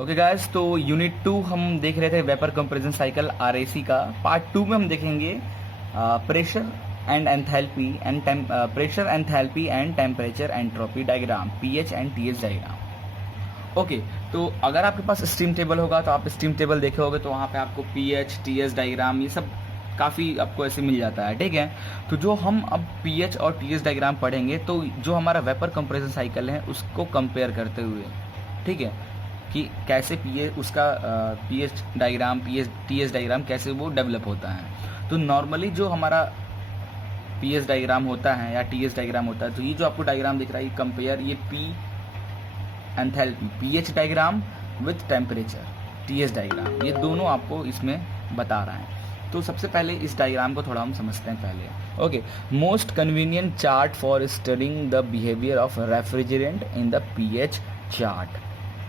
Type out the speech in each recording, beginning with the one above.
Okay guys, तो unit 2 हम देख रहे थे वेपर कंपैरिजन साइकिल आरएसी का। पार्ट 2 में हम देखेंगे pressure and enthalpy and pressure enthalpy and temperature entropy diagram, PH and TH diagram. Okay, तो अगर आपके पास स्टीम टेबल होगा तो आप स्टीम टेबल देखे होगे तो वहाँ पे आपको पीएच टीएच डायग्राम ये सब काफ़ी आपको ऐसे मिल जाता है, ठीक है। तो जो हम अब पीएच और टीएच डायग्राम पढ़ेंगे तो जो हमारा वेपर कंपैरिजन साइकिल है उसको कंपेयर करते हुए, ठीक है, कि कैसे उसका पीएच डायग्राम टीएच डायग्राम कैसे वो डेवलप होता है। तो नॉर्मली जो हमारा पीएच डायग्राम होता है या टीएच डायग्राम होता है, तो ये जो आपको डायग्राम दिख रहा है, ये कंपेयर, ये P enthalpy PH diagram with temperature TH diagram, ये दोनों आपको इसमें बता रहा है। तो सबसे पहले इस डायग्राम को थोड़ा हम समझते हैं पहले। Okay, most convenient chart for studying the behaviour of refrigerant in the PH chart,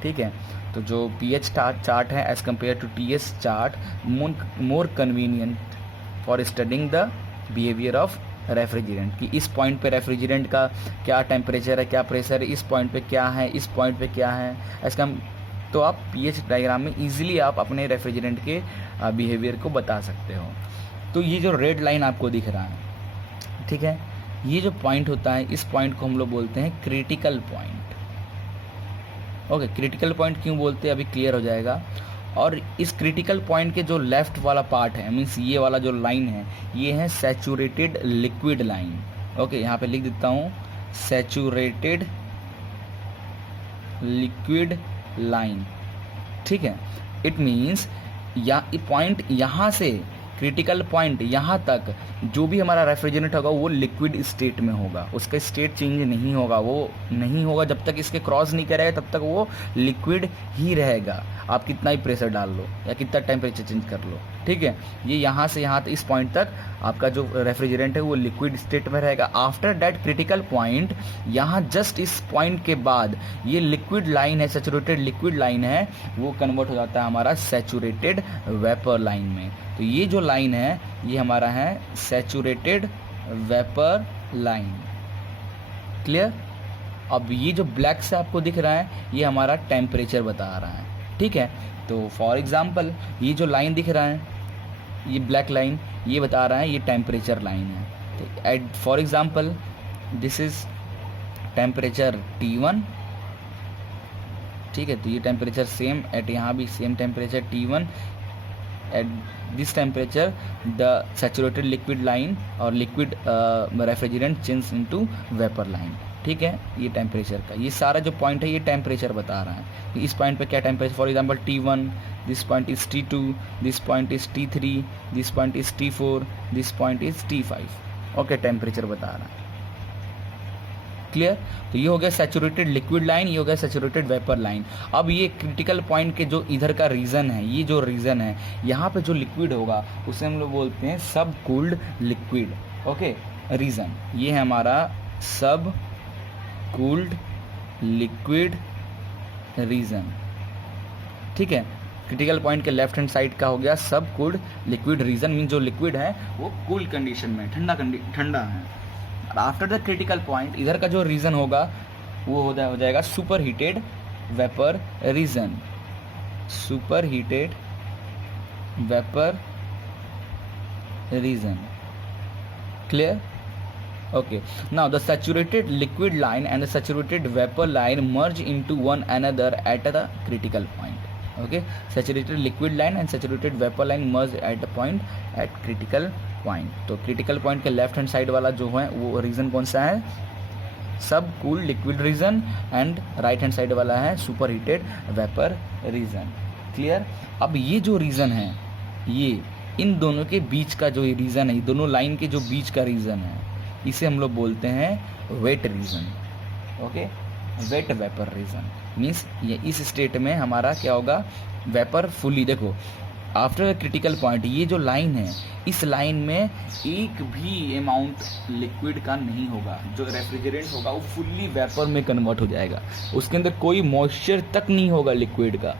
ठीक है। तो जो पीएच चार्ट है as compare to TH chart, more convenient for studying the behaviour of refrigerant, कि इस पॉइंट पे रेफ्रिजरेंट का क्या टेम्परेचर है, क्या प्रेशर है, इस पॉइंट पे क्या है, इस पॉइंट पे क्या है, ऐसा तो आप पीएच डायग्राम में इजीली आप अपने रेफ्रिजरेंट के बिहेवियर को बता सकते हो। तो ये जो रेड लाइन आपको दिख रहा है, ठीक है, ये जो पॉइंट होता है, इस पॉइंट को हम लोग बोलते हैं critical point. Okay, critical point क्यों बोलते हैं अभी क्लियर हो जाएगा। और इस क्रिटिकल पॉइंट के जो लेफ्ट वाला पार्ट है, मीन्स ये वाला जो लाइन है, ये है सैचुरेटेड लिक्विड लाइन। ओके, यहाँ पे लिख देता हूँ सैचुरेटेड लिक्विड लाइन, ठीक है। इट मीन्स पॉइंट यहाँ से क्रिटिकल पॉइंट यहाँ तक जो भी हमारा रेफ्रिजरेंट होगा वो लिक्विड स्टेट में होगा, उसका स्टेट चेंज नहीं होगा, वो नहीं होगा जब तक इसके क्रॉस नहीं करेगा तब तक वो लिक्विड ही रहेगा। आप कितना ही प्रेशर डाल लो या कितना टेम्परेचर चेंज कर लो, ठीक है, ये यहाँ से यहाँ इस पॉइंट तक आपका जो रेफ्रिजरेंट है वो लिक्विड स्टेट में रहेगा। आफ्टर दैट क्रिटिकल पॉइंट, यहाँ जस्ट इस पॉइंट के बाद ये लिक्विड लाइन है, सैचुरेटेड लिक्विड लाइन है, वो कन्वर्ट हो जाता है हमारा सैचुरेटेड वेपर लाइन में। तो ये जो लाइन है ये हमारा है सैचुरेटेड वेपर लाइन, क्लियर। अब ये जो ब्लैक से आपको दिख रहा है ये हमारा टेम्परेचर बता रहा है, ठीक है। तो फॉर एग्जांपल ये जो लाइन दिख रहा है, ये ब्लैक लाइन, ये बता रहा है ये टेम्परेचर लाइन है। तो at for example this is temperature T1, ठीक है। तो ये टेम्परेचर सेम एट, यहाँ भी same temperature T1 at this temperature the saturated liquid line और liquid refrigerant change into vapour line, ठीक है। ये टेम्परेचर का ये सारा जो पॉइंट है ये टेम्परेचर बता रहा है कि इस पॉइंट पे क्या temperature, for example T1, this point is T2, this point is T3, this point is T4, this point is T5। Okay, temperature बता रहा है, क्लियर। तो ये हो गया सैचुरेटेड लिक्विड लाइन, ये हो गया सैचुरेटेड वेपर लाइन। अब ये क्रिटिकल पॉइंट के जो इधर का रीजन है, ये जो रीजन है यहाँ पे जो लिक्विड होगा उसे हम लोग बोलते हैं सब कूल्ड लिक्विड। ओके, रीजन ये है हमारा सब कूल्ड लिक्विड रीजन, ठीक है। क्रिटिकल पॉइंट के लेफ्ट हैंड साइड का हो गया सब कूल्ड लिक्विड रीजन, मीन जो लिक्विड है वो कूल कंडीशन में, ठंडा है। आफ्टर द क्रिटिकल पॉइंट इधर का जो रीजन होगा वो हो जाएगा super heated vapour region, super heated vapour region, clear. okay, now the saturated liquid line and the saturated vapor line merge into one another at the critical point. Okay, saturated liquid line and saturated vapor line merge at the point at critical point. तो critical point के left hand side वाला जो है वो region कौन सा है, sub cool liquid region, and right hand side वाला है super heated vapour region, clear. अब ये जो रीजन है, ये इन दोनों के बीच का जो रीजन है, दोनों लाइन के जो बीच का रीजन है, इसे हम लोग बोलते हैं wet region. Okay, wet vapour region means ये इस स्टेट में हमारा क्या होगा, वेपर फुली, देखो आफ्टर क्रिटिकल पॉइंट ये जो लाइन है, इस लाइन में एक भी अमाउंट लिक्विड का नहीं होगा, जो रेफ्रिजरेंट होगा वो फुल्ली वेपर में कन्वर्ट हो जाएगा, उसके अंदर कोई मॉइस्चर तक नहीं होगा लिक्विड का।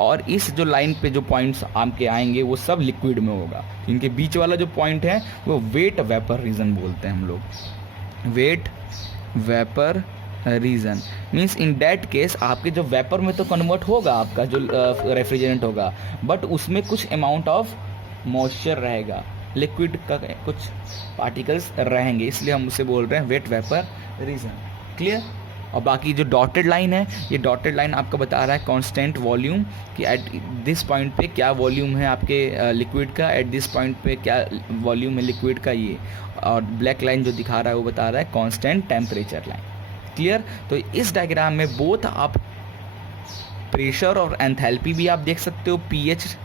और इस जो लाइन पे जो पॉइंट्स आपके आएंगे वो सब लिक्विड में होगा। इनके बीच वाला जो पॉइंट है वो वेट वेपर रीजन बोलते हैं हम लोग, wet vapour region means in that case आपके जो वेपर में तो कन्वर्ट होगा आपका जो रेफ्रिजरेंट होगा, बट उसमें कुछ अमाउंट ऑफ मॉइस्चर रहेगा, लिक्विड का कुछ पार्टिकल्स रहेंगे, इसलिए हम उसे बोल रहे हैं वेट वेपर रीज़न। क्लियर। और बाकी जो डॉटेड लाइन है, ये डॉटेड लाइन आपको बता रहा है कांस्टेंट वॉल्यूम कि एट दिस पॉइंट पे क्या वॉल्यूम है आपके लिक्विड का, एट दिस पॉइंट पे क्या वॉल्यूम है लिक्विड का ये। और ब्लैक लाइन जो दिखा रहा है वो बता रहा है कांस्टेंट टेम्परेचर लाइन। क्लियर। तो इस डायग्राम में बोथ आप प्रेशर और एंथैल्पी भी आप देख सकते हो, पीएच,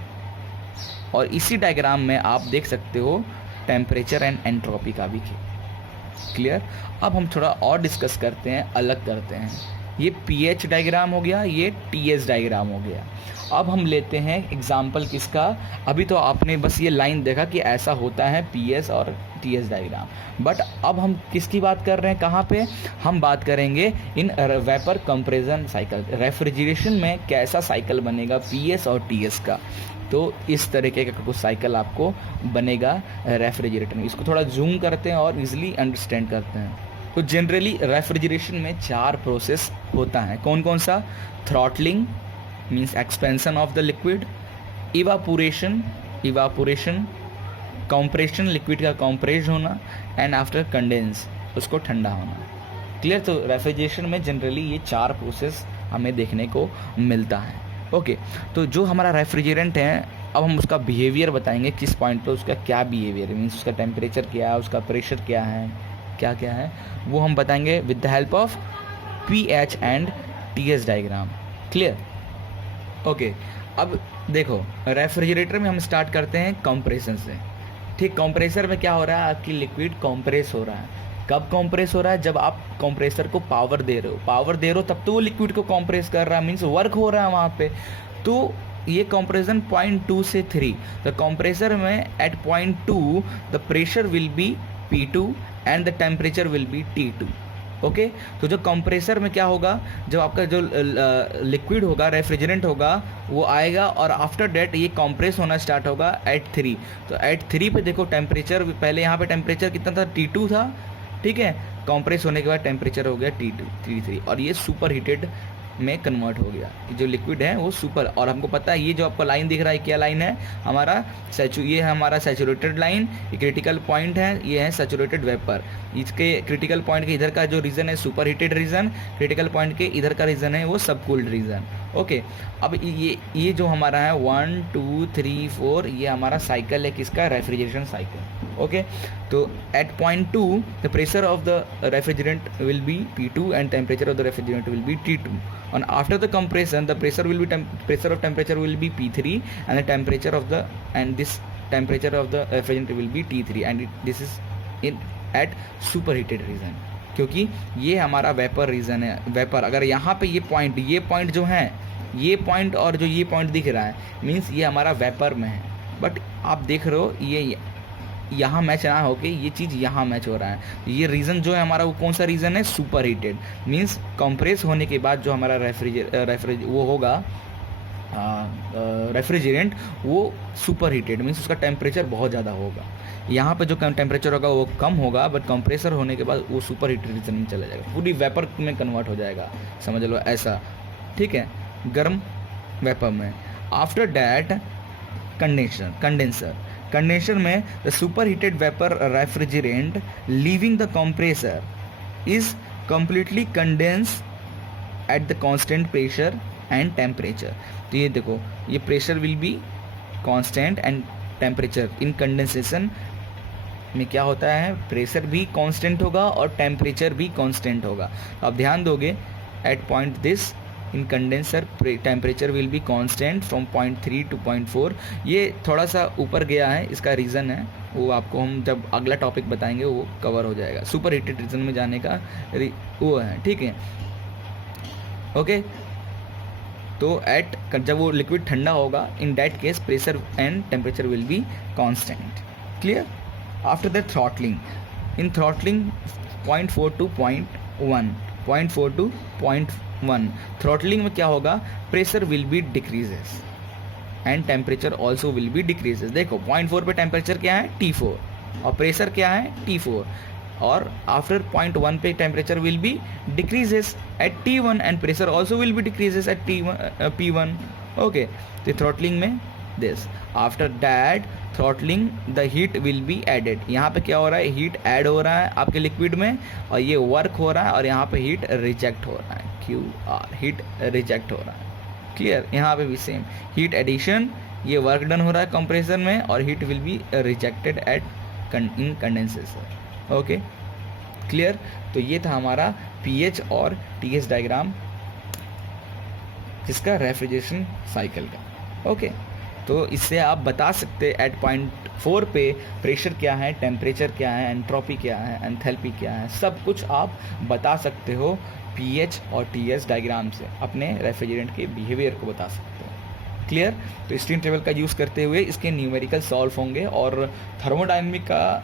और इसी डायग्राम में आप देख सकते हो टेम्परेचर एंड एंट्रोपी का भी। क्लियर। अब हम थोड़ा और डिस्कस करते हैं, अलग करते हैं। ये पीएच डायग्राम हो गया, ये टीएस डायग्राम हो गया। अब हम लेते हैं एग्जाम्पल किसका। अभी तो आपने बस ये लाइन देखा कि ऐसा होता है पीएस और टीएस डायग्राम, बट अब हम किसकी बात कर रहे हैं, कहाँ पे हम बात करेंगे in vapour compression cycle. Refrigeration में कैसा साइकिल बनेगा पीएस और टीएस का, तो इस तरीके का कुछ साइकिल आपको बनेगा रेफ्रिजरेटर में। इसको थोड़ा जूम करते हैं और इजीली अंडरस्टैंड करते हैं। तो जनरली रेफ्रिजरेशन में 4 प्रोसेस होता है। कौन कौन सा? Throttling means expansion of the liquid, evaporation, compression liquid का कंप्रेस होना, एंड आफ्टर कंडेंस उसको ठंडा होना। क्लियर। तो रेफ्रिजरेशन में जनरली ये 4 प्रोसेस हमें देखने को मिलता है। ओके। तो जो हमारा रेफ्रिजरेंट है, अब हम उसका बिहेवियर बताएंगे, किस पॉइंट पे उसका क्या बिहेवियर है, मीन्स उसका टेम्परेचर क्या है, उसका प्रेशर क्या है, क्या क्या है, वो हम बताएंगे with the help of PH and TS diagram. Clear. Okay. अब देखो रेफ्रिजरेटर में हम स्टार्ट करते हैं कंप्रेशन से। ठीक। कंप्रेसर में क्या हो रहा है, आपकी लिक्विड कंप्रेस हो रहा है। कब कंप्रेस हो रहा है? जब आप कंप्रेसर को पावर दे रहे हो तब तो वो लिक्विड को कंप्रेस कर रहा है, मीन्स वर्क हो रहा है वहाँ पे। तो ये कंप्रेशन पॉइंट 2 से 3, तो कंप्रेसर में at point 2 the pressure will be P2 and the temperature will be T2। Okay. तो जो कंप्रेसर में क्या होगा, जब आपका जो लिक्विड होगा, रेफ्रिजरेंट होगा, वो आएगा और आफ्टर डेट ये कंप्रेस होना स्टार्ट होगा एट 3। तो एट 3 पे देखो टेम्परेचर, पहले यहाँ पे टेम्परेचर कितना था, T2 था। ठीक है। कंप्रेस होने के बाद टेम्परेचर हो गया T3, और ये सुपर हीटेड में कन्वर्ट हो गया कि जो लिक्विड है वो सुपर। और हमको पता है ये जो आपका लाइन दिख रहा है क्या लाइन है हमारा, ये है हमारा सैचुरेटेड लाइन, ये क्रिटिकल पॉइंट है, ये है सैचुरेटेड वेपर। इसके क्रिटिकल पॉइंट के इधर का जो रीजन है super heated region, critical point के इधर का रीजन है वो सब कूल्ड रीजन। ओके। अब ये जो हमारा है 1 2 3 4, ये हमारा साइकिल है किसका, रेफ्रिजरेशन साइकिल। ओके। तो at point 2 the pressure of the refrigerant will be P2 and temperature of the refrigerant will be T2, and after the compression the pressure will be pressure of temperature will be P3 and the temperature of the refrigerant will be T3 and this is in at superheated region, क्योंकि ये हमारा vapour reason है। Vapour अगर यहाँ पे ये point जो है, ये पॉइंट और जो ये पॉइंट दिख रहा है, मीन्स ये हमारा वेपर में है। बट आप देख रहे हो ये यहाँ मैच ना होके ये चीज़ यहाँ मैच हो रहा है। ये रीज़न जो है हमारा वो कौन सा रीज़न है, सुपर हीटेड। मीन्स कंप्रेस होने के बाद जो हमारा वो होगा रेफ्रिजरेंट, वो सुपर हीटेड मीन्स उसका टेम्परेचर बहुत ज़्यादा होगा। यहाँ पे जो टेम्परेचर होगा वो कम होगा, बट कंप्रेसर होने के बाद वो सुपर हीटेड रीजन में चला जाएगा, पूरी वेपर में कन्वर्ट हो जाएगा, समझ लो ऐसा। ठीक है। गर्म वेपर में आफ्टर डैट कंडेंसर में the super heated vapour refrigerant leaving the compressor is completely condense at the constant pressure and temperature. तो ये देखो ये pressure will be constant and temperature. In condensation में क्या होता है, प्रेशर भी कांस्टेंट होगा और टेम्परेचर भी कांस्टेंट होगा। तो आप ध्यान दोगे at point this in condenser temperature will be constant from 0.3 to 0.4। ये थोड़ा सा ऊपर गया है, इसका रीज़न है वो आपको हम जब अगला टॉपिक बताएंगे वो कवर हो जाएगा। सुपर हीटेड रीजन में जाने का वो है। ठीक है। ओके। तो जब वो लिक्विड ठंडा होगा, इन that case pressure and temperature will be constant. Clear. After that throttling, in throttling 0.4 to 0.1 throttling में क्या होगा, pressure will be decreases and temperature also will be decreases. देखो 0.4 पे टेम्परेचर क्या है T4 और प्रेशर क्या है T4, और आफ्टर पॉइंट 1 पे temperature will be decreases at T1 and pressure also will be decreases at P1. Okay, तो थ्रॉटलिंग में this, after that throttling the heat will be added. यहाँ पे क्या हो रहा है, हीट ऐड हो रहा है आपके लिक्विड में और ये वर्क हो रहा है, और यहाँ पे हीट रिजेक्ट हो रहा है, QR, हीट रिजेक्ट हो रहा है. क्लियर, यहाँ पे भी सेम हीट एडिशन, ये वर्क डन हो रहा है कंप्रेसर में और heat will be rejected at in condensator. Okay, clear. तो ये था हमारा पीएच और टीएस डायग्राम जिसका रेफ्रिजरेशन साइकिल का. ओके, तो इससे आप बता सकते एट पॉइंट 4 पे प्रेशर क्या है, टेम्परेचर क्या है, एंट्रोपी क्या है, एंथैल्पी क्या है, सब कुछ आप बता सकते हो पीएच और टीएस डायग्राम से, अपने रेफ्रिजरेंट के बिहेवियर को बता सकते हो. क्लियर. तो स्टीम टेबल का यूज़ करते हुए इसके न्यूमेरिकल सॉल्व होंगे, और थर्मोडायनेमिक का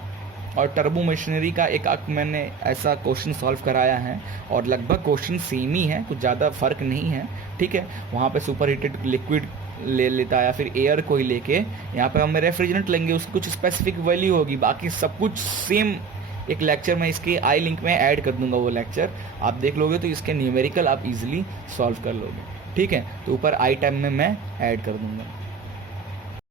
और टर्बो मशीनरी का एक मैंने ऐसा क्वेश्चन सॉल्व कराया है, और लगभग क्वेश्चन सेम ही है, कुछ ज़्यादा फर्क नहीं है. ठीक है, वहाँ पे सुपर हीटेड लिक्विड ले लेता है या फिर एयर को ही लेके, यहाँ पे हम रेफ्रिजरेंट लेंगे, उसकी कुछ स्पेसिफिक वैल्यू होगी, बाकी सब कुछ सेम. एक लेक्चर मैं इसके आई लिंक में ऐड कर दूंगा, वो लेक्चर आप देख लोगे तो इसके न्यूमेरिकल आप इजीली सॉल्व कर लोगे. ठीक है, तो ऊपर आई टैब में मैं ऐड कर दूंगा.